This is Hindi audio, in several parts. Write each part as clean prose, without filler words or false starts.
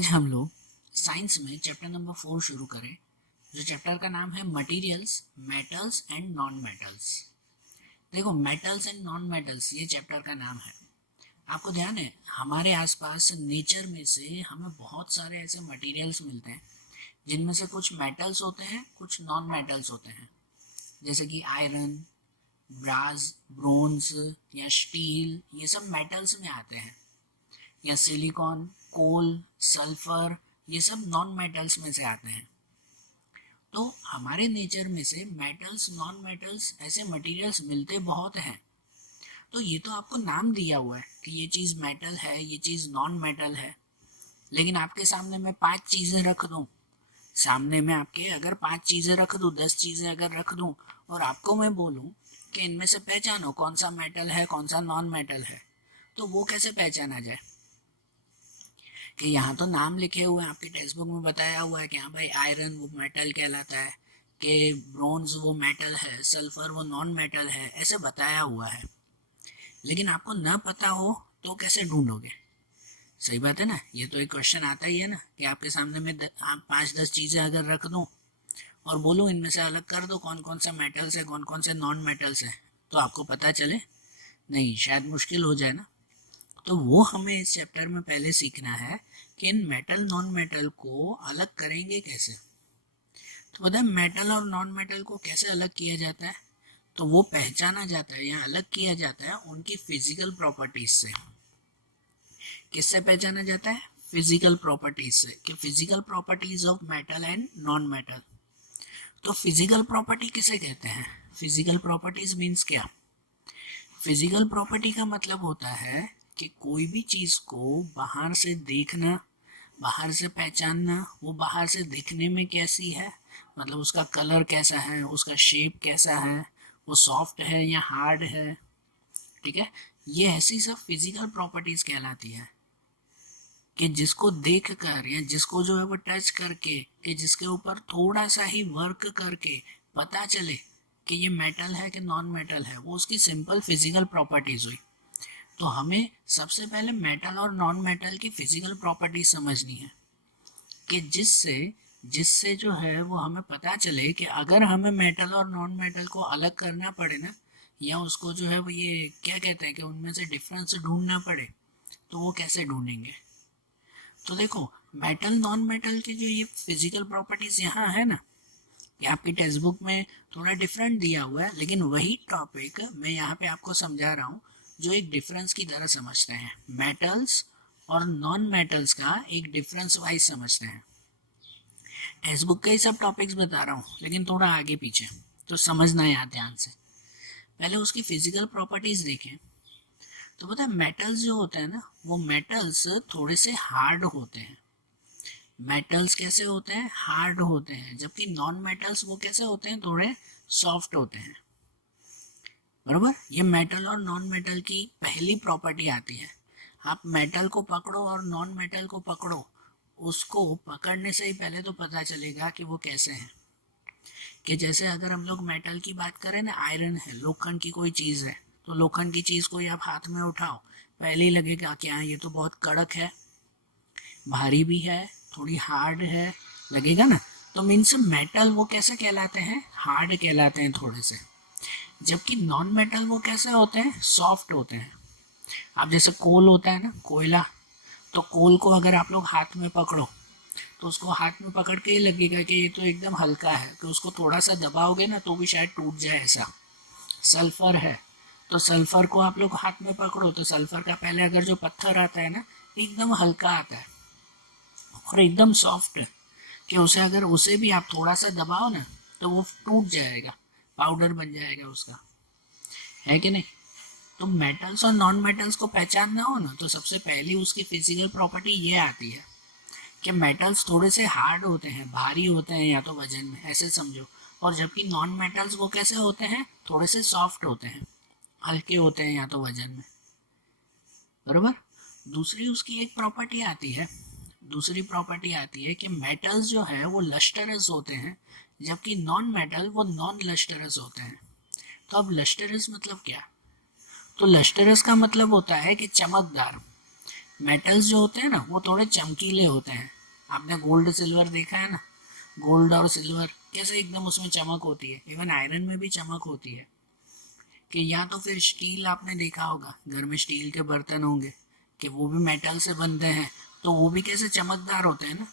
आज हम लोग साइंस में चैप्टर नंबर 4 शुरू करें, जो चैप्टर का नाम है materials, metals and non metals. देखो, मेटल्स एंड नॉन मेटल्स ये चैप्टर का नाम है। आपको ध्यान है, हमारे आसपास नेचर में से हमें बहुत सारे ऐसे मटेरियल्स मिलते हैं जिनमें से कुछ मेटल्स होते हैं, कुछ नॉन मेटल्स होते हैं, जैसे कि आयरन, ब्रास, ब्रोंज या स्टील, ये सब मेटल्स में आते हैं। या सिलिकॉन, कोल, सल्फर, ये सब नॉन मेटल्स में से आते हैं। तो हमारे नेचर में से मेटल्स, नॉन मेटल्स ऐसे मटेरियल्स मिलते बहुत हैं। तो ये तो आपको नाम दिया हुआ है कि ये चीज़ मेटल है, ये चीज़ नॉन मेटल है। लेकिन आपके सामने मैं 5 चीज़ें रख दूँ, सामने में आपके अगर 5 चीज़ें रख दूँ, 10 चीज़ें अगर रख दूँ और आपको मैं बोलूँ कि इनमें से पहचानो कौन सा मेटल है, कौन सा नॉन मेटल है, तो वो कैसे पहचाना जाए? कि यहाँ तो नाम लिखे हुए हैं, आपके टेक्स्ट बुक में बताया हुआ है कि हाँ भाई आयरन वो मेटल कहलाता है, कि ब्रोंज वो मेटल है, सल्फर वो नॉन मेटल है, ऐसे बताया हुआ है। लेकिन आपको ना पता हो तो कैसे ढूंढोगे? सही बात है ना। ये तो एक क्वेश्चन आता ही है ना कि आपके सामने में आप 5-10 चीज़ें अगर रख दूँ और बोलूँ इनमें से अलग कर दो कौन कौन सा मेटल्स है, कौन कौन से नॉन मेटल्स है, तो आपको पता चले? नहीं, शायद मुश्किल हो जाए ना। तो वो हमें इस चैप्टर में पहले सीखना है कि इन मेटल नॉन मेटल को अलग करेंगे कैसे। तो पता है मेटल और नॉन मेटल को कैसे अलग किया जाता है? तो वो पहचाना जाता है या अलग किया जाता है उनकी फिजिकल प्रॉपर्टीज से। किससे पहचाना जाता है? फिजिकल प्रॉपर्टीज से, कि physical properties of metal and non metal. तो फिजिकल प्रॉपर्टी किसे कहते हैं? फिजिकल प्रॉपर्टीज मीन्स क्या? फिजिकल प्रॉपर्टी का मतलब होता है कि कोई भी चीज़ को बाहर से देखना, बाहर से पहचानना, वो बाहर से दिखने में कैसी है, मतलब उसका कलर कैसा है, उसका शेप कैसा है, वो सॉफ्ट है या हार्ड है। ठीक है, ये ऐसी सब फिजिकल प्रॉपर्टीज कहलाती है कि जिसको देख कर या जिसको जो है वो टच करके, कि जिसके ऊपर थोड़ा सा ही वर्क करके पता चले कि ये मेटल है कि नॉन मेटल है, वो उसकी सिंपल फिजिकल प्रॉपर्टीज हुई। तो हमें सबसे पहले मेटल और नॉन मेटल की फिजिकल प्रॉपर्टीज समझनी है, कि जिससे जिससे जो है वो हमें पता चले कि अगर हमें मेटल और नॉन मेटल को अलग करना पड़े ना, या उसको जो है वो ये क्या कहते हैं कि उनमें से डिफरेंस ढूंढना पड़े, तो वो कैसे ढूंढेंगे? तो देखो, मेटल नॉन मेटल की जो ये फिजिकल प्रॉपर्टीज यहाँ है ना, ये आपकी टेक्स्ट बुक में थोड़ा डिफरेंट दिया हुआ है, लेकिन वही टॉपिक मैं यहाँ पे आपको समझा रहा हूँ जो एक डिफरेंस की तरह समझते हैं। मेटल्स और नॉन मेटल्स का एक डिफरेंस वाइज समझते हैं। टेक्स्ट बुक के ही सब टॉपिक्स बता रहा हूँ, लेकिन थोड़ा आगे पीछे, तो समझना है ध्यान से। पहले उसकी फिजिकल प्रॉपर्टीज देखें। तो पता है मेटल्स जो होते हैं ना, वो मेटल्स थोड़े से हार्ड होते हैं। मेटल्स कैसे होते हैं? हार्ड होते हैं। जबकि नॉन मेटल्स वो कैसे होते हैं? थोड़े सॉफ्ट होते हैं। बराबर, ये मेटल और नॉन मेटल की पहली प्रॉपर्टी आती है। आप मेटल को पकड़ो और नॉन मेटल को पकड़ो, उसको पकड़ने से ही पहले तो पता चलेगा कि वो कैसे हैं। कि जैसे अगर हम लोग मेटल की बात करें ना, आयरन है, लोखंड की कोई चीज़ है, तो लोखंड की चीज़ को ही आप हाथ में उठाओ, पहले ही लगेगा कि हाँ ये तो बहुत कड़क है, भारी भी है, थोड़ी हार्ड है, लगेगा ना। तो मीन्स मेटल वो कैसे कहलाते हैं? हार्ड कहलाते हैं थोड़े से। जबकि नॉन मेटल वो कैसे होते हैं? सॉफ्ट होते हैं। आप जैसे कोल होता है ना, कोयला, तो कोल को अगर आप लोग हाथ में पकड़ो तो उसको हाथ में पकड़ के ही लगेगा कि ये तो एकदम हल्का है, कि उसको थोड़ा सा दबाओगे ना तो भी शायद टूट जाए ऐसा। सल्फर है, तो सल्फर को आप लोग हाथ में पकड़ो तो सल्फर का पहले अगर जो पत्थर आता है ना, एकदम हल्का आता है और एकदम सॉफ्ट है, कि उसे अगर उसे भी आप थोड़ा सा दबाओ ना तो वो टूट जाएगा, पाउडर बन जाएगा उसका, है कि नहीं? तो मेटल्स और नॉन मेटल्स को पहचानना हो ना, तो सबसे पहली उसकी फिजिकल प्रॉपर्टी ये आती है कि मेटल्स थोड़े से हार्ड होते हैं, भारी होते हैं या तो वजन में, ऐसे समझो। और जबकि नॉन मेटल्स वो कैसे होते हैं? थोड़े से सॉफ्ट होते हैं, हल्के होते हैं या तो वजन में। बराबर। दूसरी उसकी एक प्रॉपर्टी आती है, दूसरी प्रॉपर्टी आती है कि मेटल्स जो है वो लस्टरस होते हैं, जबकि नॉन मेटल वो नॉन लस्टरस होते हैं। तो अब लस्टरस मतलब क्या? तो लस्टरस का मतलब होता है कि चमकदार, मेटल्स जो होते हैं ना वो थोड़े चमकीले होते हैं। आपने गोल्ड सिल्वर देखा है ना, गोल्ड और सिल्वर कैसे एकदम उसमें चमक होती है, इवन आयरन में भी चमक होती है। कि या तो फिर स्टील आपने देखा होगा, घर में स्टील के बर्तन होंगे कि वो भी मेटल से बनते हैं, तो वो भी कैसे चमकदार होते हैं ना,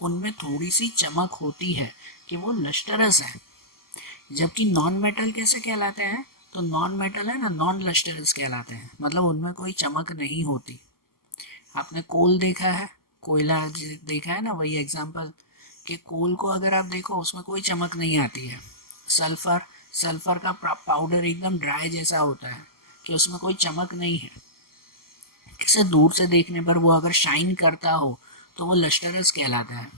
उनमें थोड़ी सी चमक होती है कि वो लश्टरस है। जबकि नॉन मेटल कैसे कहलाते हैं, तो नॉन मेटल है ना, नॉन लश्टरस कहलाते हैं, मतलब उनमें कोई चमक नहीं होती। आपने कोल देखा है, कोयला देखा है ना, वही एग्जांपल कि कोल को अगर आप देखो उसमें कोई चमक नहीं आती है। सल्फर, सल्फर का पाउडर एकदम ड्राई जैसा होता है कि उसमें कोई चमक नहीं है। किसे दूर से देखने पर वो अगर शाइन करता हो तो वो लश्टरस कहलाता है।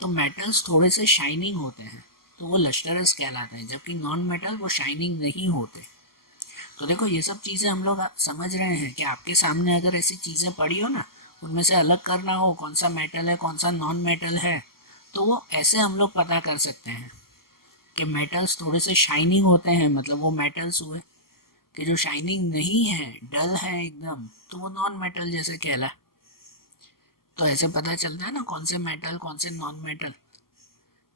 तो मेटल्स थोड़े से शाइनिंग होते हैं तो वो लश्टरस कहलाते हैं, जबकि नॉन मेटल वो शाइनिंग नहीं होते। तो देखो ये सब चीज़ें हम लोग समझ रहे हैं कि आपके सामने अगर ऐसी चीज़ें पड़ी हो ना, उनमें से अलग करना हो कौन सा मेटल है कौन सा नॉन मेटल है, तो वो ऐसे हम लोग पता कर सकते हैं कि मेटल्स थोड़े से शाइनिंग होते हैं, मतलब वो मेटल्स हुए। कि जो शाइनिंग नहीं है, डल है एकदम, तो वो नॉन मेटल जैसे कहला। तो ऐसे पता चलता है ना कौन से मेटल कौन से नॉन मेटल,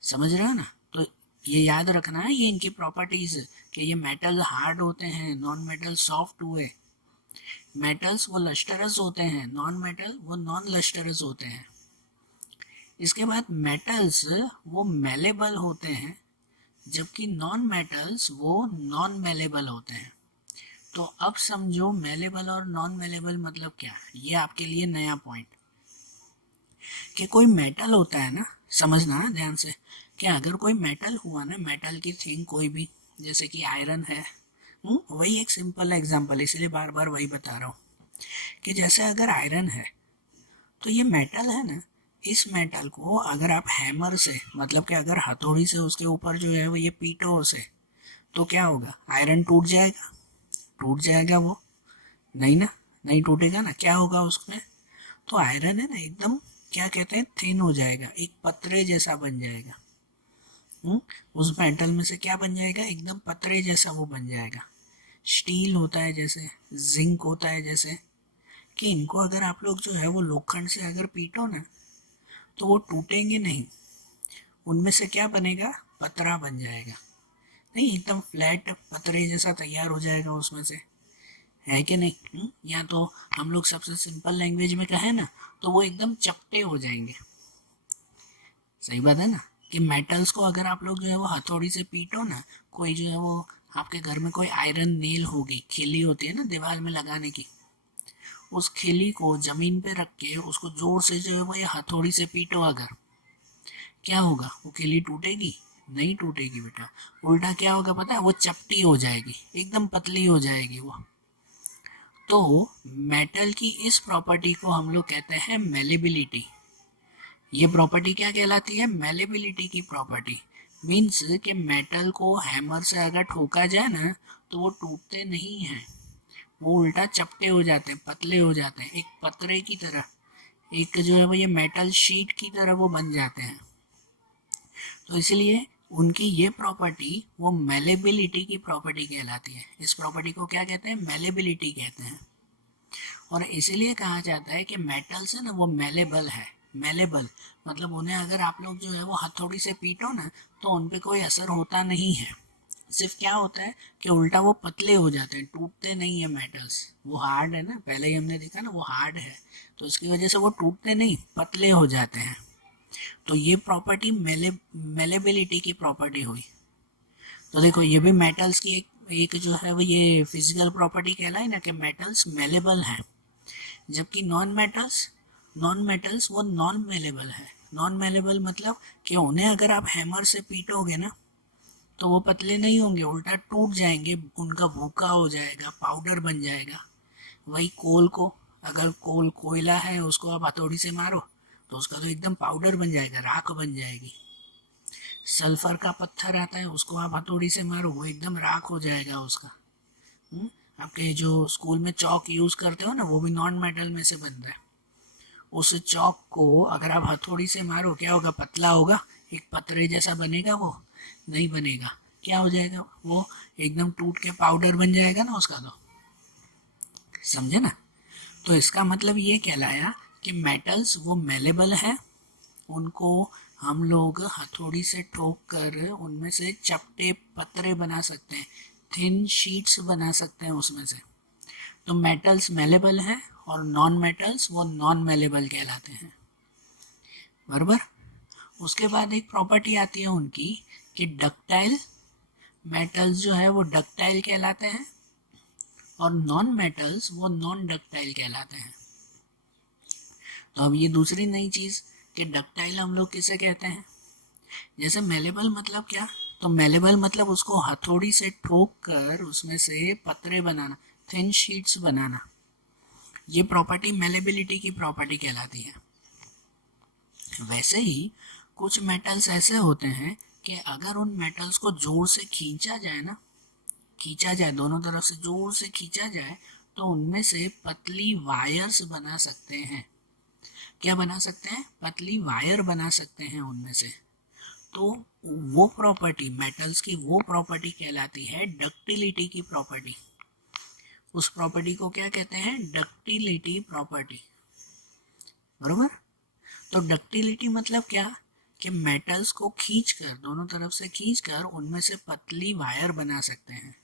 समझ रहे हो ना। तो ये याद रखना है, ये इनकी प्रॉपर्टीज कि ये मेटल हार्ड होते हैं, नॉन मेटल सॉफ्ट हुए। मेटल्स वो लश्टरस होते हैं, नॉन मेटल वो नॉन लश्टरस होते हैं। इसके बाद मेटल्स वो मेलेबल होते हैं, जबकि नॉन मेटल्स वो नॉन मेलेबल होते हैं। तो अब समझो मेलेबल और नॉन मेलेबल मतलब क्या, ये आपके लिए नया पॉइंट। कि कोई मेटल होता है ना, समझना ध्यान से, कि अगर कोई मेटल हुआ ना, मेटल की थिंग कोई भी, जैसे कि आयरन है, वही एक सिंपल एग्जांपल, इसलिए बार बार वही बता रहा हूँ कि जैसे अगर आयरन है तो ये मेटल है ना, इस मेटल को अगर आप हैमर से, मतलब कि अगर हथौड़ी से उसके ऊपर जो है वो ये पीटो उसे, तो क्या होगा, आयरन टूट जाएगा, टूट जाएगा वो, नहीं ना, नहीं टूटेगा ना, क्या होगा उसमें, तो आयरन है ना एकदम, क्या कहते हैं, थिन हो जाएगा, एक पतरे जैसा बन जाएगा। उस मेटल में से क्या बन जाएगा, एकदम पतरे जैसा वो बन जाएगा। स्टील होता है जैसे, जिंक होता है जैसे, कि इनको अगर आप लोग जो है वो लोखंड से अगर पीटो ना, तो वो टूटेंगे नहीं, उनमें से क्या बनेगा, पतरा बन जाएगा, नहीं एकदम फ्लैट पतरे जैसा तैयार हो जाएगा उसमें से, है कि नहीं। या तो हम लोग सबसे सिंपल लैंग्वेज में कहें ना, तो वो एकदम चपटे हो जाएंगे। सही बात है ना, कि मेटल्स को अगर आप लोग जो है वो हथौड़ी से पीटो ना, कोई जो है वो, आपके घर में कोई आयरन नेल होगी, खिली होती है ना दीवार में लगाने की, उस खिली को जमीन पे रख के उसको जोर से जो है वो ये हथौड़ी से पीटो अगर, क्या होगा, वो खिली टूटेगी, नहीं टूटेगी बेटा, उल्टा क्या होगा पता है, वो चपटी हो जाएगी, एकदम पतली हो जाएगी वो। तो मेटल की इस प्रॉपर्टी को हम लोग कहते हैं मेलेबिलिटी। ये प्रॉपर्टी क्या कहलाती है, मेलेबिलिटी की प्रॉपर्टी। मीन्स कि मेटल को हैमर से अगर ठोका जाए ना, तो वो टूटते नहीं हैं, वो उल्टा चपटे हो जाते हैं, पतले हो जाते हैं, एक पतरे की तरह, एक जो है वो ये मेटल शीट की तरह वो बन जाते हैं। तो इसलिए उनकी ये प्रॉपर्टी वो मेलेबिलिटी की प्रॉपर्टी कहलाती है। इस प्रॉपर्टी को क्या कहते हैं, मेलेबिलिटी कहते हैं। और इसीलिए कहा जाता है कि मेटल्स है ना वो मेलेबल है। मेलेबल मतलब उन्हें अगर आप लोग जो है वो हथौड़ी से पीटो ना, तो उन पर कोई असर होता नहीं है। सिर्फ क्या होता है कि उल्टा वो पतले हो जाते हैं, टूटते नहीं है मेटल्स, वो हार्ड है ना, पहले ही हमने देखा ना वो हार्ड है, तो इसकी वजह से वो टूटते नहीं, पतले हो जाते हैं। तो ये प्रॉपर्टी मेलेबिलिटी की प्रॉपर्टी हुई। तो देखो ये भी मेटल्स की एक जो है वो ये फिजिकल प्रॉपर्टी कहलाई ना कि मेटल्स मेलेबल हैं। जबकि नॉन मेटल्स वो नॉन मेलेबल है। नॉन मेलेबल मतलब कि उन्हें अगर आप हैमर से पीटोगे ना, तो वो पतले नहीं होंगे, उल्टा टूट जाएंगे, उनका भूका हो जाएगा, पाउडर बन जाएगा। वही कोल को, अगर कोयला है उसको आप हथौड़ी से मारो, तो उसका तो एकदम पाउडर बन जाएगा, राख बन जाएगी। सल्फर का पत्थर आता है, उसको आप हथौड़ी से मारो, वो एकदम राख हो जाएगा उसका। हम्म? आपके जो स्कूल में चौक यूज करते हो ना, वो भी नॉन मेटल में से बनता है। उस चौक को अगर आप हथौड़ी से मारो, क्या होगा, पतला होगा, एक पतरे जैसा बनेगा, वो नहीं बनेगा, क्या हो जाएगा, वो एकदम टूट के पाउडर बन जाएगा ना उसका, तो समझे ना। तो इसका मतलब ये कहलाया कि मेटल्स वो मेलेबल है, उनको हम लोग हथौड़ी से ठोक कर उनमें से चपटे पतरे बना सकते हैं, थिन शीट्स बना सकते हैं उसमें से। तो मेटल्स मेलेबल हैं और नॉन मेटल्स वो नॉन मेलेबल कहलाते हैं, बराबर। उसके बाद एक प्रॉपर्टी आती है उनकी कि डक्टाइल मेटल्स जो है वो डक्टाइल कहलाते हैं और नॉन मेटल्स वो नॉन डक्टाइल कहलाते हैं। तो अब ये दूसरी नई चीज़ कि डक्टाइल हम लोग किसे कहते हैं। जैसे मेलेबल मतलब क्या, तो मेलेबल मतलब उसको हथौड़ी से ठोक कर उसमें से पतरे बनाना, थिन शीट्स बनाना, ये प्रॉपर्टी मेलेबिलिटी की प्रॉपर्टी कहलाती है। वैसे ही कुछ मेटल्स ऐसे होते हैं कि अगर उन मेटल्स को जोर से खींचा जाए ना, खींचा जाए दोनों तरफ से जोर से खींचा जाए, तो उनमें से पतली वायर्स बना सकते हैं। क्या बना सकते हैं, पतली वायर बना सकते हैं उनमें से। तो वो प्रॉपर्टी, मेटल्स की वो प्रॉपर्टी कहलाती है डक्टिलिटी की प्रॉपर्टी। उस प्रॉपर्टी को क्या कहते हैं, डक्टिलिटी प्रॉपर्टी, बरोबर। तो डक्टिलिटी मतलब क्या कि मेटल्स को खींचकर, दोनों तरफ से खींचकर उनमें से पतली वायर बना सकते हैं।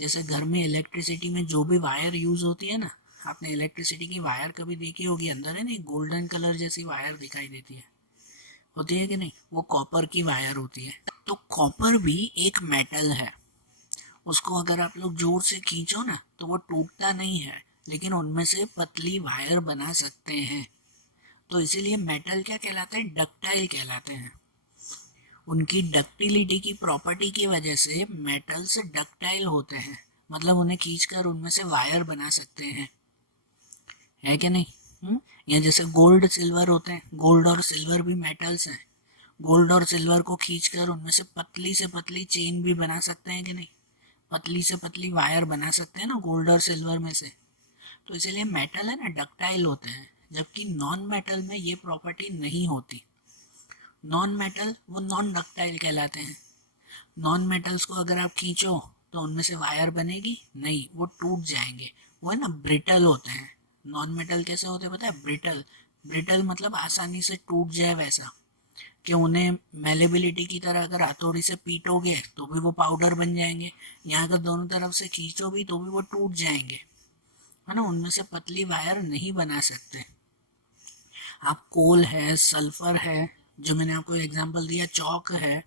जैसे घर में इलेक्ट्रिसिटी में जो भी वायर यूज होती है ना, आपने इलेक्ट्रिसिटी की वायर कभी देखी होगी, अंदर है ना गोल्डन कलर जैसी वायर दिखाई देती है, होती है कि नहीं, वो कॉपर की वायर होती है। तो कॉपर भी एक मेटल है, उसको अगर आप लोग जोर से खींचो ना तो वो टूटता नहीं है, लेकिन उनमें से पतली वायर बना सकते हैं। तो इसीलिए मेटल क्या कहलाते हैं, डक्टाइल कहलाते हैं। उनकी डक्टिलिटी की प्रॉपर्टी की वजह से मेटल्स डक्टाइल होते हैं, मतलब उन्हें खींचकर उनमें से वायर बना सकते हैं, है कि नहीं। या जैसे गोल्ड सिल्वर होते हैं, गोल्ड और सिल्वर भी मेटल्स हैं, गोल्ड और सिल्वर को खींचकर उनमें से पतली चेन भी बना सकते हैं कि नहीं, पतली से पतली वायर बना सकते हैं ना गोल्ड और सिल्वर में से। तो इसीलिए मेटल है ना डक्टाइल होते हैं, जबकि नॉन मेटल में ये प्रॉपर्टी नहीं होती। नॉन मेटल वो नॉन डक्टाइल कहलाते हैं। नॉन मेटल्स को अगर आप खींचो तो उनमें से वायर बनेगी नहीं, वो टूट जाएंगे, वो है ना ब्रिटल होते हैं। नॉन मेटल कैसे होते हैं पता है, ब्रिटल। ब्रिटल मतलब आसानी से टूट जाए वैसा, कि उन्हें मेलेबिलिटी की तरह अगर हथौड़ी से पीटोगे तो भी वो पाउडर बन जाएंगे, या अगर दोनों तरफ से खींचो भी तो भी वो टूट जाएंगे, है ना, उनमें से पतली वायर नहीं बना सकते। आप कोल है, सल्फर है, जो मैंने आपको एग्जांपल दिया, चौक है,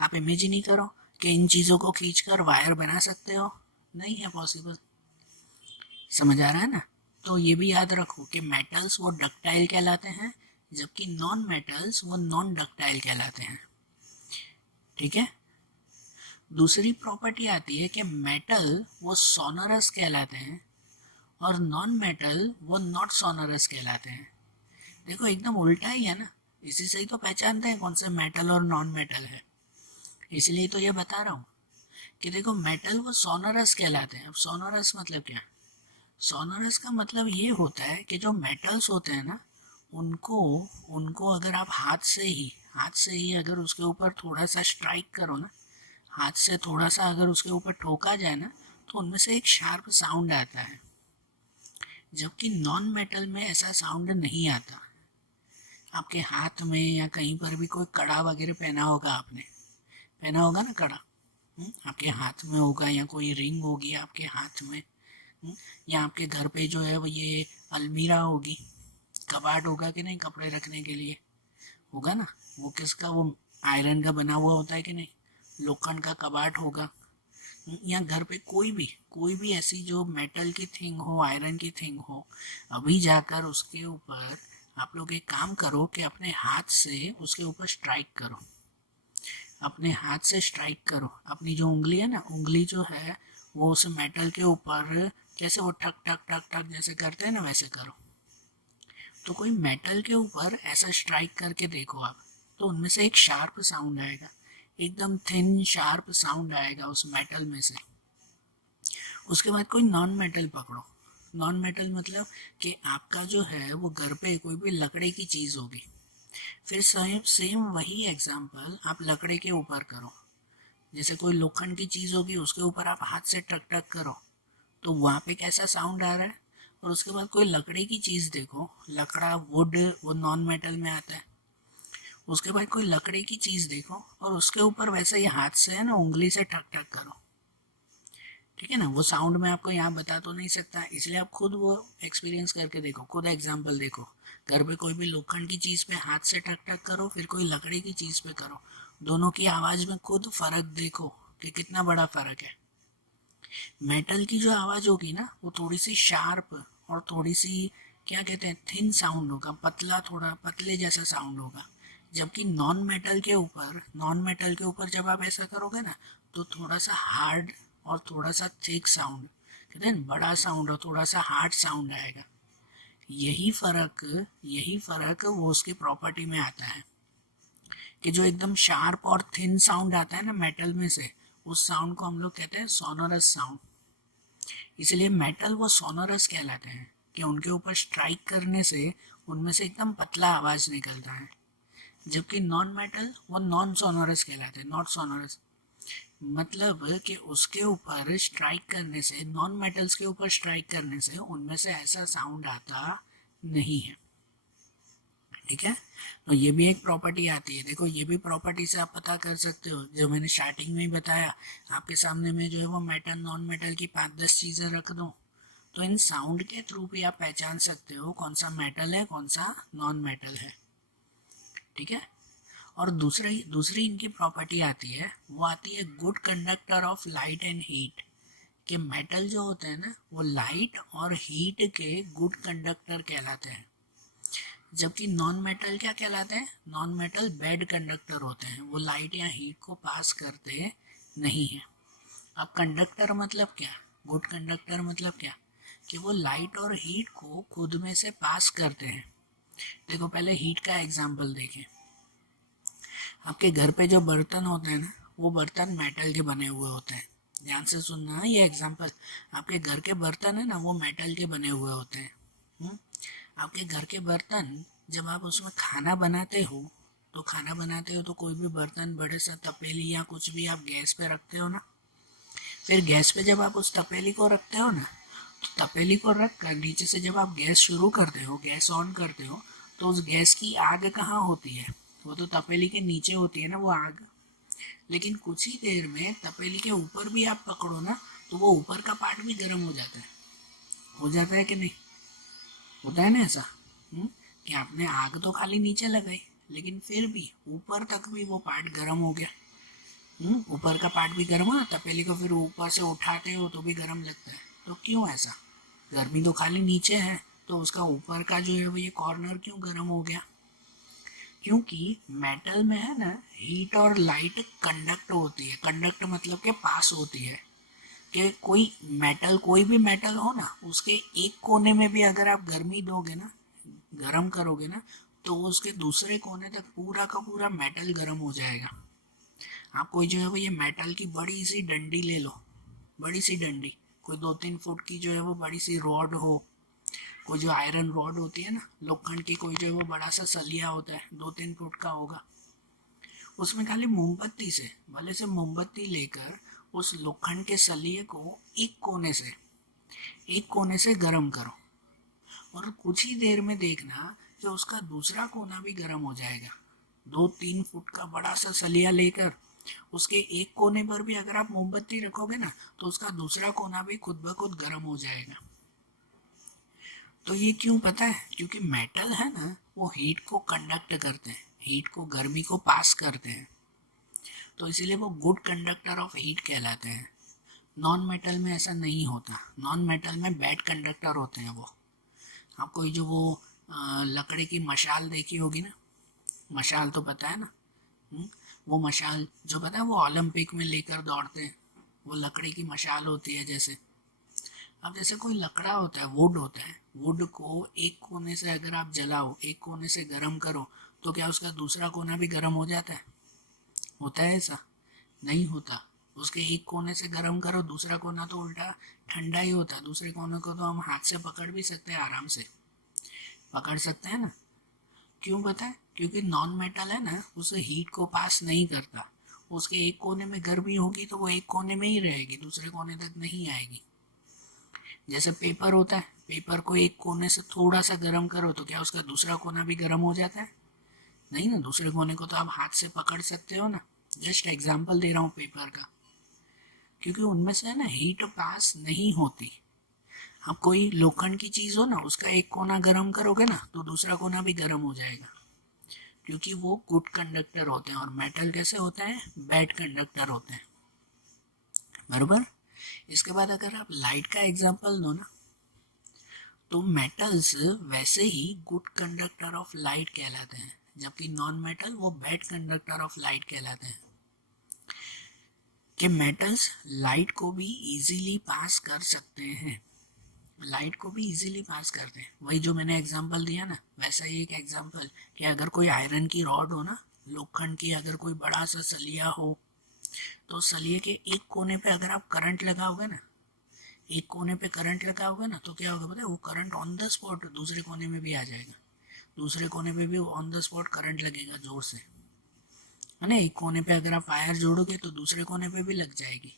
आप इमेजिन ही करो कि इन चीज़ों को खींचकर वायर बना सकते हो, नहीं है पॉसिबल। समझ आ रहा है ना। तो ये भी याद रखो कि मेटल्स वो डक्टाइल कहलाते हैं, जबकि नॉन मेटल्स वो नॉन डक्टाइल कहलाते हैं, ठीक है। दूसरी प्रॉपर्टी आती है कि मेटल वो सोनरस कहलाते हैं और नॉन मेटल वो नॉट सोनरस कहलाते हैं। देखो एकदम उल्टा ही है ना, इसी से ही तो पहचानते हैं कौन से मेटल और नॉन मेटल है। इसलिए तो ये बता रहा हूँ कि देखो मेटल वो सोनरस कहलाते हैं। अब सोनरस मतलब क्या, सोनरस का मतलब ये होता है कि जो मेटल्स होते हैं ना, उनको उनको अगर आप हाथ से ही अगर उसके ऊपर थोड़ा सा स्ट्राइक करो ना, हाथ से थोड़ा सा अगर उसके ऊपर ठोका जाए ना, तो उनमें से एक शार्प साउंड आता है, जबकि नॉन मेटल में ऐसा साउंड नहीं आता। आपके हाथ में या कहीं पर भी कोई कड़ा वगैरह पहना होगा, आपने पहना होगा ना कड़ा, आपके हाथ में होगा, या कोई रिंग होगी आपके हाथ में, या आपके घर पे जो है वो ये अलमीरा होगी, कबाड़ होगा कि नहीं, कपड़े रखने के लिए होगा ना, वो किसका, वो आयरन का बना हुआ होता है कि नहीं, लोखंड का कबाड़ होगा। या घर पे कोई भी ऐसी जो मेटल की थिंग हो, आयरन की थिंग हो, अभी जाकर उसके ऊपर आप लोग एक काम करो कि अपने हाथ से उसके ऊपर स्ट्राइक करो, अपने हाथ से स्ट्राइक करो, अपनी जो उंगली है ना, उंगली जो है वो उस मेटल के ऊपर कैसे वो ठक ठक ठक ठक जैसे करते हैं ना, वैसे करो। तो कोई मेटल के ऊपर ऐसा स्ट्राइक करके देखो आप, तो उनमें से एक शार्प साउंड आएगा, एकदम थिन शार्प साउंड आएगा उस मेटल में से। उसके बाद कोई नॉन मेटल पकड़ो, नॉन मेटल मतलब कि आपका जो है वो घर पे कोई भी लकड़ी की चीज़ होगी, फिर सेम वही एग्जाम्पल आप लकड़ी के ऊपर करो, जैसे कोई लोखंड की चीज़ होगी उसके ऊपर आप हाथ से टक टक करो, तो वहाँ पे कैसा साउंड आ रहा है, और उसके बाद कोई लकड़ी की चीज़ देखो, लकड़ा वुड वो नॉन मेटल में आता है। उसके बाद कोई लकड़ी की चीज़ देखो और उसके ऊपर वैसे ही हाथ से है ना उंगली से ठक ठक करो, ठीक है ना। वो साउंड मैं आपको यहाँ बता तो नहीं सकता, इसलिए आप खुद वो एक्सपीरियंस करके देखो, खुद एग्जाम्पल देखो। घर पे कोई भी लोखंड की चीज़ पे हाथ से ठक ठक करो, फिर कोई लकड़ी की चीज़ पे करो, दोनों की आवाज़ में खुद फर्क देखो कि कितना बड़ा फर्क है। मेटल की जो आवाज़ होगी ना वो थोड़ी सी शार्प और थोड़ी सी क्या कहते हैं थिन साउंड होगा, पतला, थोड़ा पतले जैसा साउंड होगा। जबकि नॉन मेटल के ऊपर जब आप ऐसा करोगे ना तो थोड़ा सा हार्ड और थोड़ा सा थिक साउंड, कहते हैं बड़ा साउंड और थोड़ा सा हार्ड साउंड आएगा। यही फर्क वो उसकी प्रॉपर्टी में आता है कि जो एकदम शार्प और थिन साउंड आता है ना मेटल में से, उस साउंड को हम लोग कहते हैं सोनोरस साउंड। इसलिए मेटल वो सोनोरस कहलाते हैं कि उनके ऊपर स्ट्राइक करने से उनमें से एकदम पतला आवाज निकलता है। जबकि नॉन मेटल वो नॉन सोनोरस कहलाते हैं, नॉट सोनोरस। मतलब कि उसके ऊपर स्ट्राइक करने से, नॉन मेटल्स के ऊपर स्ट्राइक करने से उनमें से ऐसा साउंड आता नहीं है, ठीक है। तो ये भी एक प्रॉपर्टी आती है। देखो ये भी प्रॉपर्टी से आप पता कर सकते हो, जो मैंने स्टार्टिंग में ही बताया। आपके सामने में जो है वो मेटल नॉन मेटल की 5-10 चीज़ें रख दूँ तो इन साउंड के थ्रू भी आप पहचान सकते हो कौन सा मेटल है कौन सा नॉन मेटल है, ठीक है। और दूसरी इनकी प्रॉपर्टी आती है, वो आती है good conductor of light and heat. कि मेटल जो होते हैं ना वो लाइट और हीट के गुड कंडक्टर कहलाते हैं। जबकि नॉन मेटल क्या कहलाते हैं, नॉन मेटल बैड कंडक्टर होते हैं, वो लाइट या हीट को पास करते नहीं है। अब कंडक्टर मतलब क्या, गुड कंडक्टर मतलब क्या, कि वो लाइट और हीट को खुद में से पास करते हैं। देखो पहले हीट का एग्जांपल देखें। आपके घर पे जो बर्तन होते हैं ना वो बर्तन मेटल के बने हुए होते हैं। ध्यान से सुनना ये एग्जांपल, आपके घर के बर्तन है ना वो मेटल के बने हुए होते हैं। आपके घर के बर्तन जब आप उसमें खाना बनाते हो तो कोई भी बर्तन, बड़े सा तपेली या कुछ भी आप गैस पे रखते हो ना। फिर गैस पे जब आप उस तपेली को रखते हो ना तो तपेली को रख कर नीचे से जब आप गैस शुरू करते हो, गैस ऑन करते हो, तो उस गैस की आग कहाँ होती है, वो तो तपेली के नीचे होती है ना वो आग। लेकिन कुछ ही देर में तपेली के ऊपर भी आप पकड़ो ना तो वो ऊपर का पार्ट भी गर्म हो जाता है। हो जाता है कि नहीं, होता है ना ऐसा। कि आपने आग तो खाली नीचे लगाई लेकिन फिर भी ऊपर तक भी वो पार्ट गर्म हो गया। ऊपर का पार्ट भी गर्म हुआ, तपेली को फिर ऊपर से उठाते हो तो भी गर्म लगता है। तो क्यों ऐसा, गर्मी तो खाली नीचे है तो उसका ऊपर का जो है वो ये कॉर्नर क्यों गर्म हो गया। क्योंकि मेटल में है ना हीट और लाइट कंडक्ट होती है। कंडक्ट मतलब के पास होती है। कि कोई भी मेटल हो ना उसके एक कोने में भी अगर आप गर्मी दोगे ना, गर्म करोगे ना, तो उसके दूसरे कोने तक पूरा का पूरा मेटल गर्म हो जाएगा। आप कोई जो है वो ये मेटल की बड़ी सी डंडी ले लो, बड़ी सी डंडी, कोई 2-3 फुट की जो है वो बड़ी सी रॉड हो, कोई जो आयरन रॉड होती है ना लोखंड की, कोई जो है वो बड़ा सा सलिया होता है 2-3 फुट का होगा, उसमें खाली मोमबत्ती से, भले से मोमबत्ती लेकर उस लोखंड के सलिए को एक कोने से गर्म करो और कुछ ही देर में देखना कि उसका दूसरा कोना भी गर्म हो जाएगा। 2-3 फुट का बड़ा सा सलिया लेकर उसके एक कोने पर भी अगर आप मोमबत्ती रखोगे ना तो उसका दूसरा कोना भी खुद ब खुद गर्म हो जाएगा। तो ये क्यों पता है, क्योंकि मेटल है ना वो हीट को कंडक्ट करते हैं, हीट को, गर्मी को पास करते हैं, तो इसीलिए वो गुड कंडक्टर ऑफ हीट कहलाते हैं। नॉन मेटल में ऐसा नहीं होता, नॉन मेटल में बैड कंडक्टर होते हैं वो। आपको ये जो वो लकड़ी की मशाल देखी होगी ना, मशाल तो पता है ना। वो मशाल जो पता है वो ओलंपिक में लेकर दौड़ते हैं, वो लकड़ी की मशाल होती है जैसे। अब जैसे कोई लकड़ा होता है, वुड होता है, वुड को एक कोने से अगर आप जलाओ, एक कोने से गर्म करो, तो क्या उसका दूसरा कोना भी गर्म हो जाता है, होता है ऐसा? नहीं होता। उसके एक कोने से गर्म करो, दूसरा कोना तो उल्टा ठंडा ही होता है। दूसरे कोने को तो हम हाथ से पकड़ भी सकते हैं, आराम से पकड़ सकते हैं ना। क्यों पता है, क्योंकि नॉन मेटल है ना उसे हीट को पास नहीं करता। उसके एक कोने में गर्मी होगी तो वो एक कोने में ही रहेगी, दूसरे कोने तक नहीं आएगी। जैसे पेपर होता है, पेपर को एक कोने से थोड़ा सा गर्म करो तो क्या उसका दूसरा कोना भी गर्म हो जाता है? नहीं ना, दूसरे कोने को तो आप हाथ से पकड़ सकते हो ना। जस्ट एग्जांपल दे रहा हूँ पेपर का, क्योंकि उनमें से है ना हीट पास नहीं होती। अब कोई लोखंड की चीज़ हो ना, उसका एक कोना गर्म करोगे ना तो दूसरा कोना भी गर्म हो जाएगा, क्योंकि वो गुड कंडक्टर होते हैं। और मेटल कैसे होते हैं? बैड कंडक्टर होते हैं, बरोबर। इसके बाद अगर आप लाइट का एग्जांपल दो ना, तो मेटल्स वैसे ही गुड कंडक्टर ऑफ लाइट कहलाते हैं, जबकि नॉन मेटल वो बैड कंडक्टर ऑफ लाइट कहलाते हैं। कि मेटल्स लाइट को भी इजीली पास कर सकते हैं, लाइट को भी इजीली पास करते हैं। वही जो मैंने एग्जांपल दिया ना, वैसा ही एक एग्जांपल कि अगर कोई आयरन की रॉड हो ना, लोखंड की अगर कोई बड़ा सा सलिया हो, तो सलिए के एक कोने पे अगर आप करंट लगाओगे ना, एक कोने पे करंट लगाओगे ना, तो क्या होगा पता है? वो करंट ऑन द स्पॉट दूसरे कोने में भी आ जाएगा, दूसरे कोने पे भी ऑन द स्पॉट करंट लगेगा जोर से, है ना। एक कोने पे अगर आप वायर जोड़ोगे तो दूसरे कोने पे भी लग जाएगी।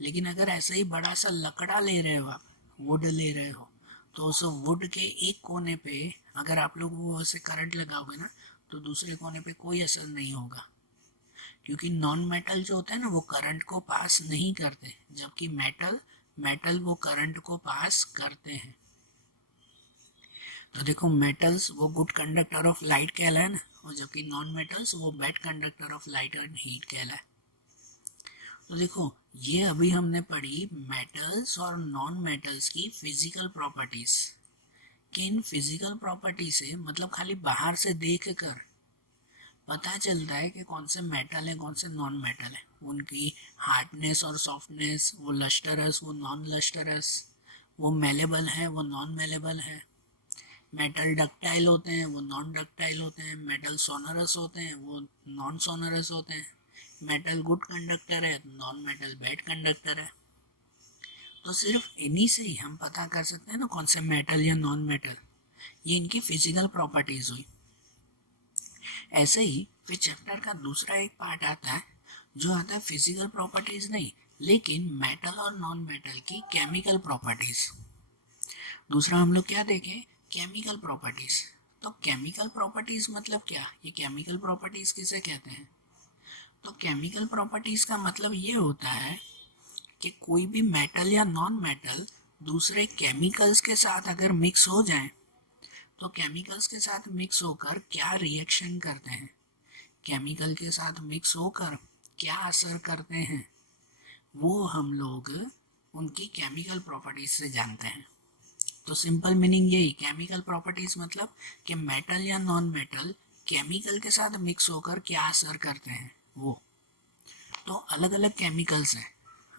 लेकिन अगर ऐसा ही बड़ा सा लकड़ा ले रहे हो, आप वुड ले रहे हो, तो उस वुड के एक कोने पे अगर आप लोग वो ऐसे करंट लगाओगे ना, तो दूसरे कोने पे कोई असर नहीं होगा, क्योंकि नॉन मेटल जो होता है ना वो करंट को पास नहीं करते, जबकि मेटल मेटल वो करंट को पास करते हैं। तो देखो, मेटल्स वो गुड कंडक्टर ऑफ लाइट कहलाए ना, और जबकि नॉन मेटल्स वो bad conductor of light and heat कहलाए। तो देखो, ये अभी हमने पढ़ी मेटल्स और नॉन मेटल्स की फिजिकल प्रॉपर्टीज। कि इन फिजिकल प्रॉपर्टी से मतलब खाली बाहर से देख कर पता चलता है कि कौन से मेटल है कौन से नॉन मेटल है। उनकी हार्डनेस और सॉफ्टनेस, वो लस्टरस वो नॉन लस्टरस, वो मेलेबल है वो नॉन मेलेबल है। मेटल डक्टाइल होते हैं वो नॉन डक्टाइल होते हैं, मेटल सोनरस होते हैं वो नॉन सोनरस होते हैं, मेटल गुड कंडक्टर है नॉन मेटल बैड कंडक्टर है। तो सिर्फ इन्हीं से ही हम पता कर सकते हैं ना कौन से मेटल या नॉन मेटल। ये इनकी फिजिकल प्रॉपर्टीज हुई। ऐसे ही फिर चैप्टर का दूसरा एक पार्ट आता है, जो आता है फिजिकल प्रॉपर्टीज नहीं, लेकिन मेटल और नॉन मेटल की केमिकल प्रॉपर्टीज। दूसरा हम लोग क्या देखें? Chemical properties. तो केमिकल प्रॉपर्टीज मतलब क्या? ये केमिकल प्रॉपर्टीज किसे कहते हैं? तो केमिकल प्रॉपर्टीज का मतलब ये होता है कि कोई भी मेटल या नॉन मेटल दूसरे केमिकल्स के साथ अगर मिक्स हो जाए, तो केमिकल्स के साथ मिक्स होकर क्या रिएक्शन करते हैं, केमिकल के साथ मिक्स होकर क्या असर करते हैं, वो हम लोग उनकी केमिकल प्रॉपर्टीज से जानते हैं। तो सिंपल मीनिंग यही, केमिकल प्रॉपर्टीज मतलब कि मेटल या नॉन मेटल केमिकल के साथ मिक्स होकर क्या असर करते हैं वो। तो अलग अलग केमिकल्स हैं,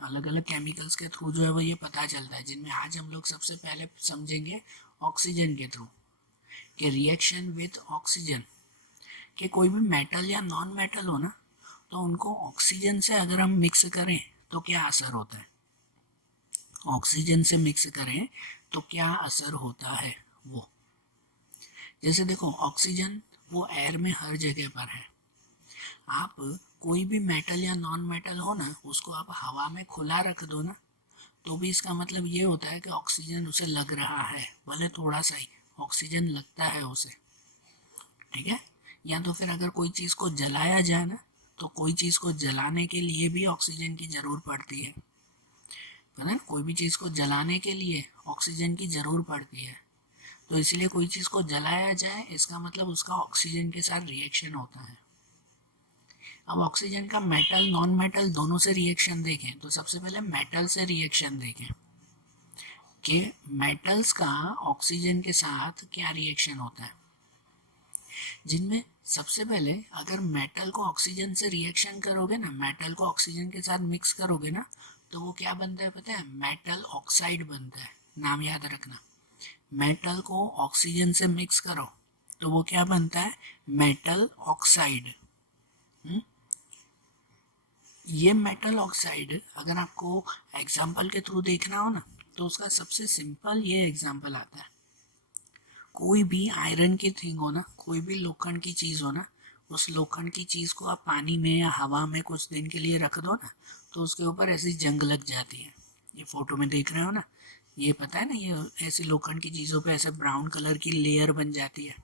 अलग अलग केमिकल्स के थ्रू जो है वो ये पता चलता है, जिनमें आज हम लोग सबसे पहले समझेंगे ऑक्सीजन के थ्रू, कि रिएक्शन विथ ऑक्सीजन। कि कोई भी मेटल या नॉन मेटल हो ना, तो उनको ऑक्सीजन से अगर हम मिक्स करें तो क्या असर होता है, ऑक्सीजन से मिक्स करें तो क्या असर होता है वो। जैसे देखो, ऑक्सीजन वो एयर में हर जगह पर है। आप कोई भी मेटल या नॉन मेटल हो ना, उसको आप हवा में खुला रख दो ना, तो भी इसका मतलब ये होता है कि ऑक्सीजन उसे लग रहा है, भले थोड़ा सा ही ऑक्सीजन लगता है उसे, ठीक है। या तो फिर अगर कोई चीज़ को जलाया जाए ना, तो कोई चीज़ को जलाने के लिए भी ऑक्सीजन की ज़रूरत पड़ती है, पता है ना। कोई भी चीज़ को जलाने के लिए ऑक्सीजन की ज़रूरत पड़ती है, तो इसलिए कोई चीज़ को जलाया जाए इसका मतलब उसका ऑक्सीजन के साथ रिएक्शन होता है। अब ऑक्सीजन का मेटल नॉन मेटल दोनों से रिएक्शन देखें, तो सबसे पहले मेटल से रिएक्शन देखें कि मेटल्स का ऑक्सीजन के साथ क्या रिएक्शन होता है। जिनमें सबसे पहले अगर मेटल को ऑक्सीजन से रिएक्शन करोगे ना, मेटल को ऑक्सीजन के साथ मिक्स करोगे ना, तो वो क्या बनता है पता है? मेटल ऑक्साइड बनता है। नाम याद रखना, मेटल को ऑक्सीजन से मिक्स करो तो वो क्या बनता है? Metal oxide. ये मेटल ऑक्साइड अगर आपको एग्जाम्पल के थ्रू देखना हो ना, तो उसका सबसे सिंपल ये एग्जाम्पल आता है। कोई भी आयरन की थिंग हो ना, कोई भी लोखंड की चीज़ हो ना, उस लोखंड की चीज़ को आप पानी में या हवा में कुछ दिन के लिए रख दो ना, तो उसके ऊपर ऐसी जंग लग जाती है। ये फोटो में देख रहे हो ना, ये पता है ना, ये ऐसे लोखंड की चीज़ों पे ऐसे ब्राउन कलर की लेयर बन जाती है।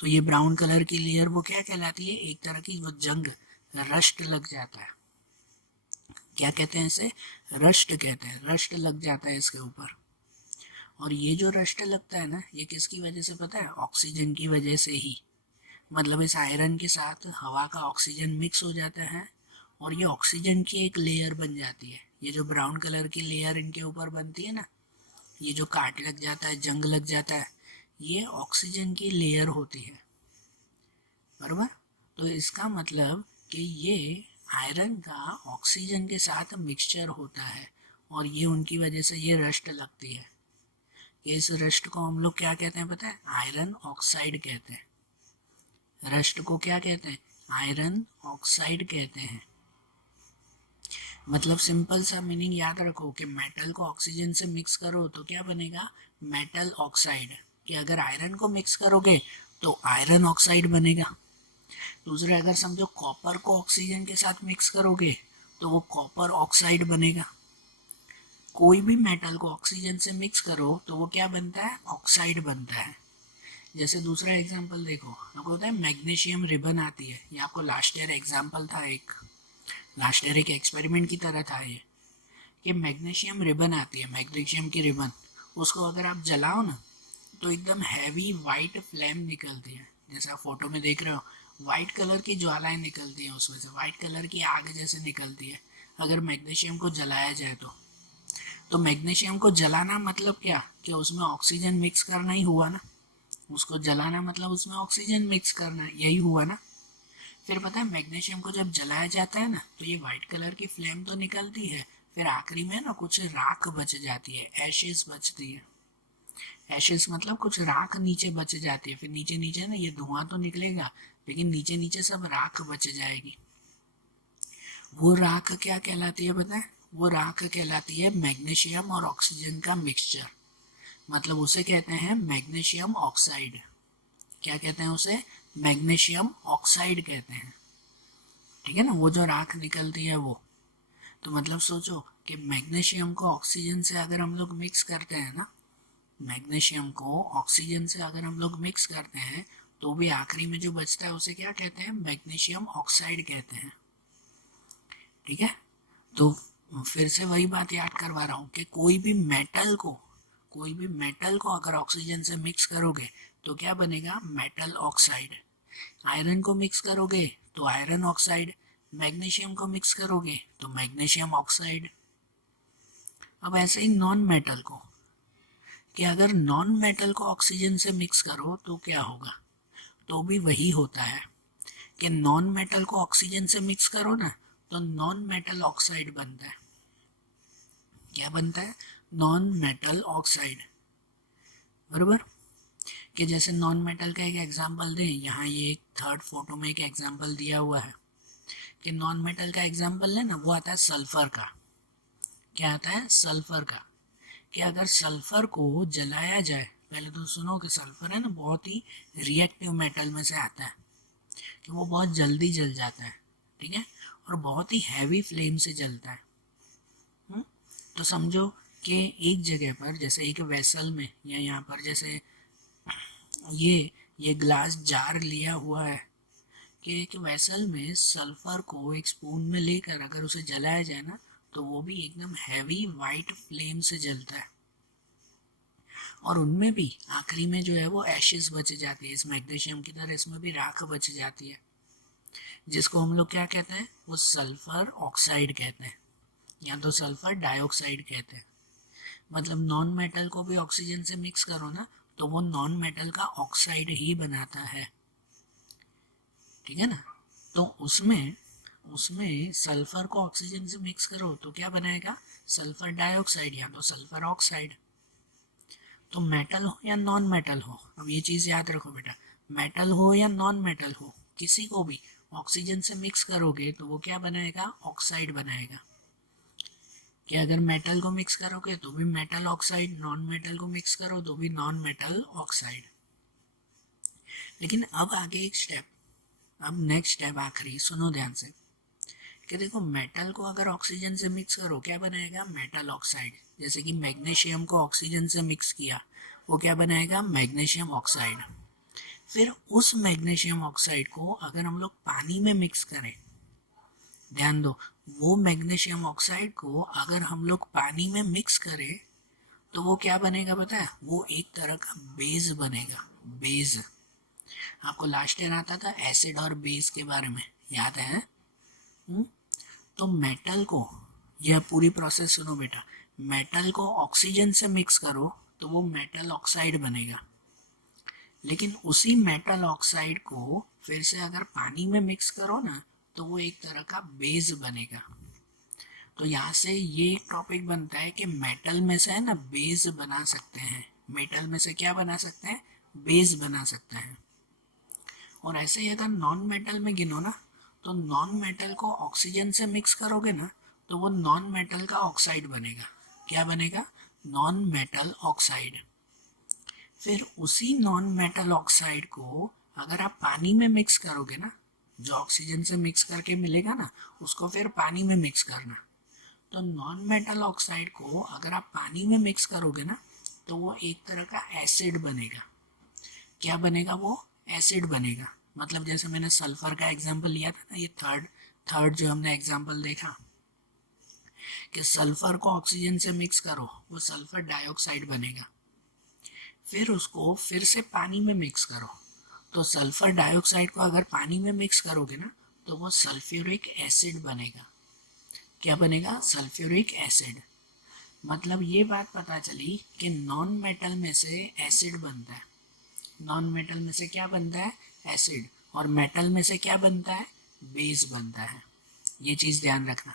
तो ये ब्राउन कलर की लेयर वो क्या कहलाती है, एक तरह की वो जंग, रस्ट लग जाता है। क्या कहते हैं इसे, रस्ट कहते हैं, रस्ट लग जाता है इसके ऊपर। और ये जो रस्ट लगता है ना, ये किसकी वजह से पता है, ऑक्सीजन की वजह से ही। मतलब इस आयरन के साथ हवा का ऑक्सीजन मिक्स हो जाता है और ये ऑक्सीजन की एक लेयर बन जाती है। ये जो ब्राउन कलर की लेयर इनके ऊपर बनती है ना, ये जो काट लग जाता है, जंग लग जाता है, ये ऑक्सीजन की लेयर होती है, बराबर। तो इसका मतलब कि ये आयरन का ऑक्सीजन के साथ मिक्सचर होता है और ये उनकी वजह से ये रस्ट लगती है। ये इस रस्ट को हम लोग क्या कहते हैं पता है, आयरन ऑक्साइड कहते हैं। रस्ट को क्या कहते हैं, आयरन ऑक्साइड कहते हैं। मतलब सिंपल सा मीनिंग याद रखो कि मेटल को ऑक्सीजन से मिक्स करो तो क्या बनेगा, मेटल ऑक्साइड। कि अगर आयरन को मिक्स करोगे तो आयरन ऑक्साइड बनेगा। दूसरा, अगर समझो कॉपर को ऑक्सीजन के साथ मिक्स करोगे तो वो कॉपर ऑक्साइड बनेगा। कोई भी मेटल को ऑक्सीजन से मिक्स करो तो वो क्या बनता है, ऑक्साइड बनता है। जैसे दूसरा एग्जांपल देखो, आपको पता है मैग्नीशियम रिबन आती है, ये आपको लास्ट ईयर एग्जांपल था, एक लास्ट ईयर एक एक्सपेरिमेंट की तरह था ये, कि मैग्नीशियम रिबन आती है, मैग्नीशियम की रिबन, उसको अगर आप जलाओ ना तो एकदम हैवी वाइट फ्लेम निकलती है। जैसे आप फोटो में देख रहे हो, वाइट कलर की ज्वालाएं निकलती हैं उसमें से, वाइट कलर की आग जैसे निकलती है अगर मैग्नीशियम को जलाया जाए तो मैग्नीशियम को जलाना मतलब क्या, कि उसमें ऑक्सीजन मिक्स करना ही हुआ ना। उसको जलाना मतलब उसमें ऑक्सीजन मिक्स करना, यही हुआ ना। फिर पता है मैग्नीशियम को जब जलाया जाता है ना तो ये वाइट कलर की फ्लेम तो निकलती है, फिर आखिरी में ना कुछ राख बच जाती है, एशेस बचती है। एशेस मतलब कुछ राख नीचे बच जाती है, फिर नीचे नीचे ना ये धुआं तो निकलेगा लेकिन नीचे नीचे सब राख बच जाएगी। वो राख क्या कहलाती है पता है, वो राख कहलाती है मैग्नीशियम और ऑक्सीजन का मिक्सचर। मतलब उसे कहते हैं मैग्नीशियम ऑक्साइड। क्या कहते हैं उसे, मैग्नीशियम ऑक्साइड कहते हैं। ठीक है ना, वो जो राख निकलती है वो। तो मतलब सोचो कि मैग्नीशियम को ऑक्सीजन से अगर हम लोग मिक्स करते हैं ना, मैग्नीशियम को ऑक्सीजन से अगर हम लोग मिक्स करते हैं तो भी आखिरी में जो बचता है उसे क्या कहते हैं, मैग्नीशियम ऑक्साइड कहते हैं। ठीक है, तो फिर से वही बात याद करवा रहा हूँ कि कोई भी मेटल को अगर ऑक्सीजन से मिक्स करोगे तो क्या बनेगा, मेटल ऑक्साइड। आयरन को मिक्स करोगे तो आयरन ऑक्साइड, मैग्नीशियम को मिक्स करोगे तो मैग्नीशियम ऑक्साइड। अब ऐसे ही नॉन मेटल को, कि अगर नॉन मेटल को ऑक्सीजन से मिक्स करो तो क्या होगा, तो भी वही होता है कि नॉन मेटल को ऑक्सीजन से मिक्स करो ना तो नॉन मेटल ऑक्साइड बनता है। क्या बनता है, नॉन मेटल ऑक्साइड, बराबर। कि जैसे नॉन मेटल का एक एग्जांपल दें, यहाँ ये एक थर्ड फोटो में एक एग्जांपल दिया हुआ है कि नॉन मेटल का एग्जांपल है ना, वो आता है सल्फर का। क्या आता है, सल्फर का। कि अगर सल्फर को जलाया जाए, पहले तो सुनो कि सल्फर है ना बहुत ही रिएक्टिव मेटल में से आता है, कि वो बहुत जल्दी जल जाता है, ठीक है, और बहुत ही हैवी फ्लेम से जलता है। तो समझो कि एक जगह पर, जैसे एक वेसल में या यहाँ पर जैसे ये ग्लास जार लिया हुआ है, कि एक वेसल में सल्फर को एक स्पून में लेकर अगर उसे जलाया जाए ना तो वो भी एकदम हैवी वाइट फ्लेम से जलता है। और उनमें भी आखिरी में जो है वो एशेस बच जाती है, इस मैग्नीशियम की तरह इसमें भी राख बच जाती है, जिसको हम लोग क्या कहते हैं, वो सल्फर ऑक्साइड कहते हैं या तो सल्फर डाइऑक्साइड कहते हैं। मतलब नॉन मेटल को भी ऑक्सीजन से मिक्स करो ना तो वो नॉन मेटल का ऑक्साइड ही बनाता है। ठीक है ना, तो उसमें उसमें सल्फर को ऑक्सीजन से मिक्स करो तो क्या बनाएगा, सल्फर डाइऑक्साइड या तो सल्फर ऑक्साइड। तो मेटल हो या नॉन मेटल हो, अब ये चीज़ याद रखो बेटा, मेटल हो या नॉन मेटल हो, किसी को भी ऑक्सीजन से मिक्स करोगे तो वो क्या बनाएगा, ऑक्साइड बनाएगा। कि अगर मेटल को मिक्स करोगे तो भी मेटल ऑक्साइड, नॉन मेटल को मिक्स करो तो भी नॉन मेटल ऑक्साइड। लेकिन अब आगे एक स्टेप, अब नेक्स्ट स्टेप आखिरी, सुनो ध्यान से, कि देखो मेटल को अगर ऑक्सीजन से मिक्स करो क्या बनाएगा, मेटल ऑक्साइड। जैसे कि मैग्नीशियम को ऑक्सीजन से मिक्स किया, वो क्या बनाएगा, मैग्नीशियम ऑक्साइड। फिर उस मैग्नीशियम ऑक्साइड को अगर हम लोग पानी में मिक्स करें, ध्यान दो, वो मैग्नीशियम ऑक्साइड को अगर हम लोग पानी में मिक्स करें तो वो क्या बनेगा पता है, वो एक तरह का बेस बनेगा। बेस, आपको लास्ट ईयर आता था एसिड और बेस के बारे में, याद है? तो मेटल को, यह पूरी प्रोसेस सुनो बेटा, मेटल को ऑक्सीजन से मिक्स करो तो वो मेटल ऑक्साइड बनेगा। लेकिन उसी मेटल ऑक्साइड को फिर से अगर पानी में मिक्स करो ना तो वो एक तरह का बेस बनेगा। तो यहाँ से ये एक टॉपिक बनता है कि मेटल में से है ना बेस बना सकते हैं। मेटल में से क्या बना सकते हैं, बेस बना सकते हैं। और ऐसे ही अगर नॉन मेटल में गिनो ना, तो नॉन मेटल को ऑक्सीजन से मिक्स करोगे ना तो वो नॉन मेटल का ऑक्साइड बनेगा। क्या बनेगा, नॉन मेटल ऑक्साइड। फिर उसी नॉन मेटल ऑक्साइड को अगर आप पानी में मिक्स करोगे ना, जो ऑक्सीजन से मिक्स करके मिलेगा ना उसको फिर पानी में मिक्स करना। तो नॉन मेटल ऑक्साइड को अगर आप पानी में मिक्स करोगे ना तो वो एक तरह का एसिड बनेगा। क्या बनेगा, वो एसिड बनेगा। मतलब जैसे मैंने सल्फर का एग्जांपल लिया था ना, ये थर्ड जो हमने एग्जांपल देखा कि सल्फर को ऑक्सीजन से मिक्स करो, वो सल्फर डाइऑक्साइड बनेगा। फिर उसको फिर से पानी में मिक्स करो, तो सल्फर डाइऑक्साइड को अगर पानी में मिक्स करोगे ना तो वो सल्फ्यूरिक एसिड बनेगा। क्या बनेगा, सल्फ्यूरिक एसिड। मतलब ये बात पता चली कि नॉन मेटल में से एसिड बनता है। नॉन मेटल में से क्या बनता है, एसिड। और मेटल में से क्या बनता है, बेस बनता है। ये चीज़ ध्यान रखना।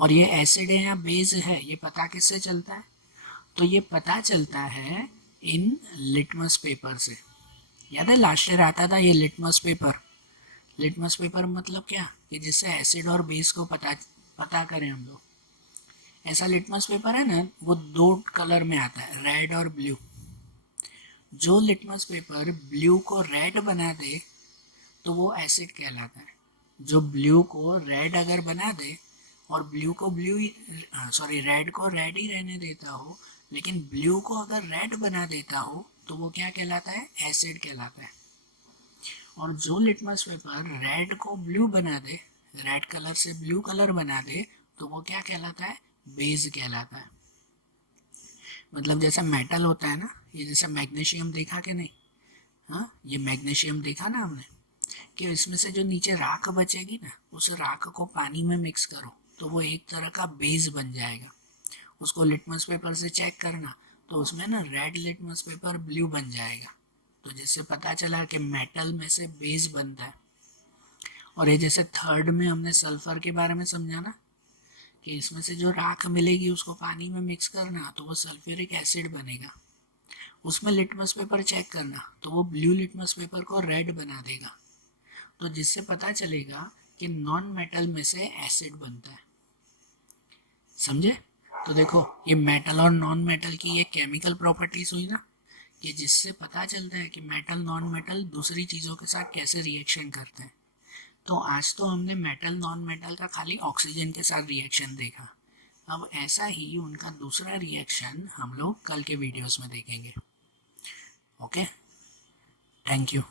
और ये एसिड है या बेस है ये पता किससे चलता है, तो ये पता चलता है इन लिटमस पेपर से। याद है लास्ट ईयर आता था ये लिटमस पेपर। लिटमस पेपर मतलब क्या, कि जिससे एसिड और बेस को पता करें हम लोग। ऐसा लिटमस पेपर है ना, वो दो कलर में आता है, रेड और ब्लू। जो लिटमस पेपर ब्लू को रेड बना दे तो वो एसिड कहलाता है। जो ब्लू को रेड अगर बना दे और ब्लू को रेड को रेड ही रहने देता हो, लेकिन ब्लू को अगर रेड बना देता हो तो वो क्या कहलाता है, एसिड कहलाता है। और जो लिटमस पेपर रेड को ब्लू बना दे, रेड कलर से ब्लू कलर बना दे, तो वो क्या कहलाता है, बेस कहलाता है। मतलब जैसा मेटल होता है ना, ये जैसा मैग्नीशियम देखा कि नहीं, हाँ ये मैग्नीशियम देखा ना हमने, कि इसमें से जो नीचे राख बचेगी ना, उस राख को पानी में मिक्स करो तो वो एक तरह का बेस बन जाएगा। उसको लिटमस पेपर से चेक करना तो उसमें ना रेड लिटमस पेपर ब्लू बन जाएगा। तो जिससे पता चला कि मेटल में से बेस बनता है। और ये जैसे थर्ड में हमने सल्फर के बारे में समझा ना, कि इसमें से जो राख मिलेगी उसको पानी में मिक्स करना तो वो सल्फ्यूरिक एसिड बनेगा। उसमें लिटमस पेपर चेक करना तो वो ब्लू लिटमस पेपर को रेड बना देगा। तो जिससे पता चलेगा कि नॉन मेटल में से एसिड बनता है। समझे? तो देखो ये मेटल और नॉन मेटल की ये केमिकल प्रॉपर्टीज हुई ना, कि जिससे पता चलता है कि मेटल नॉन मेटल दूसरी चीज़ों के साथ कैसे रिएक्शन करते हैं। तो आज तो हमने मेटल नॉन मेटल का खाली ऑक्सीजन के साथ रिएक्शन देखा। अब ऐसा ही उनका दूसरा रिएक्शन हम लोग कल के वीडियोस में देखेंगे। Okay, thank you.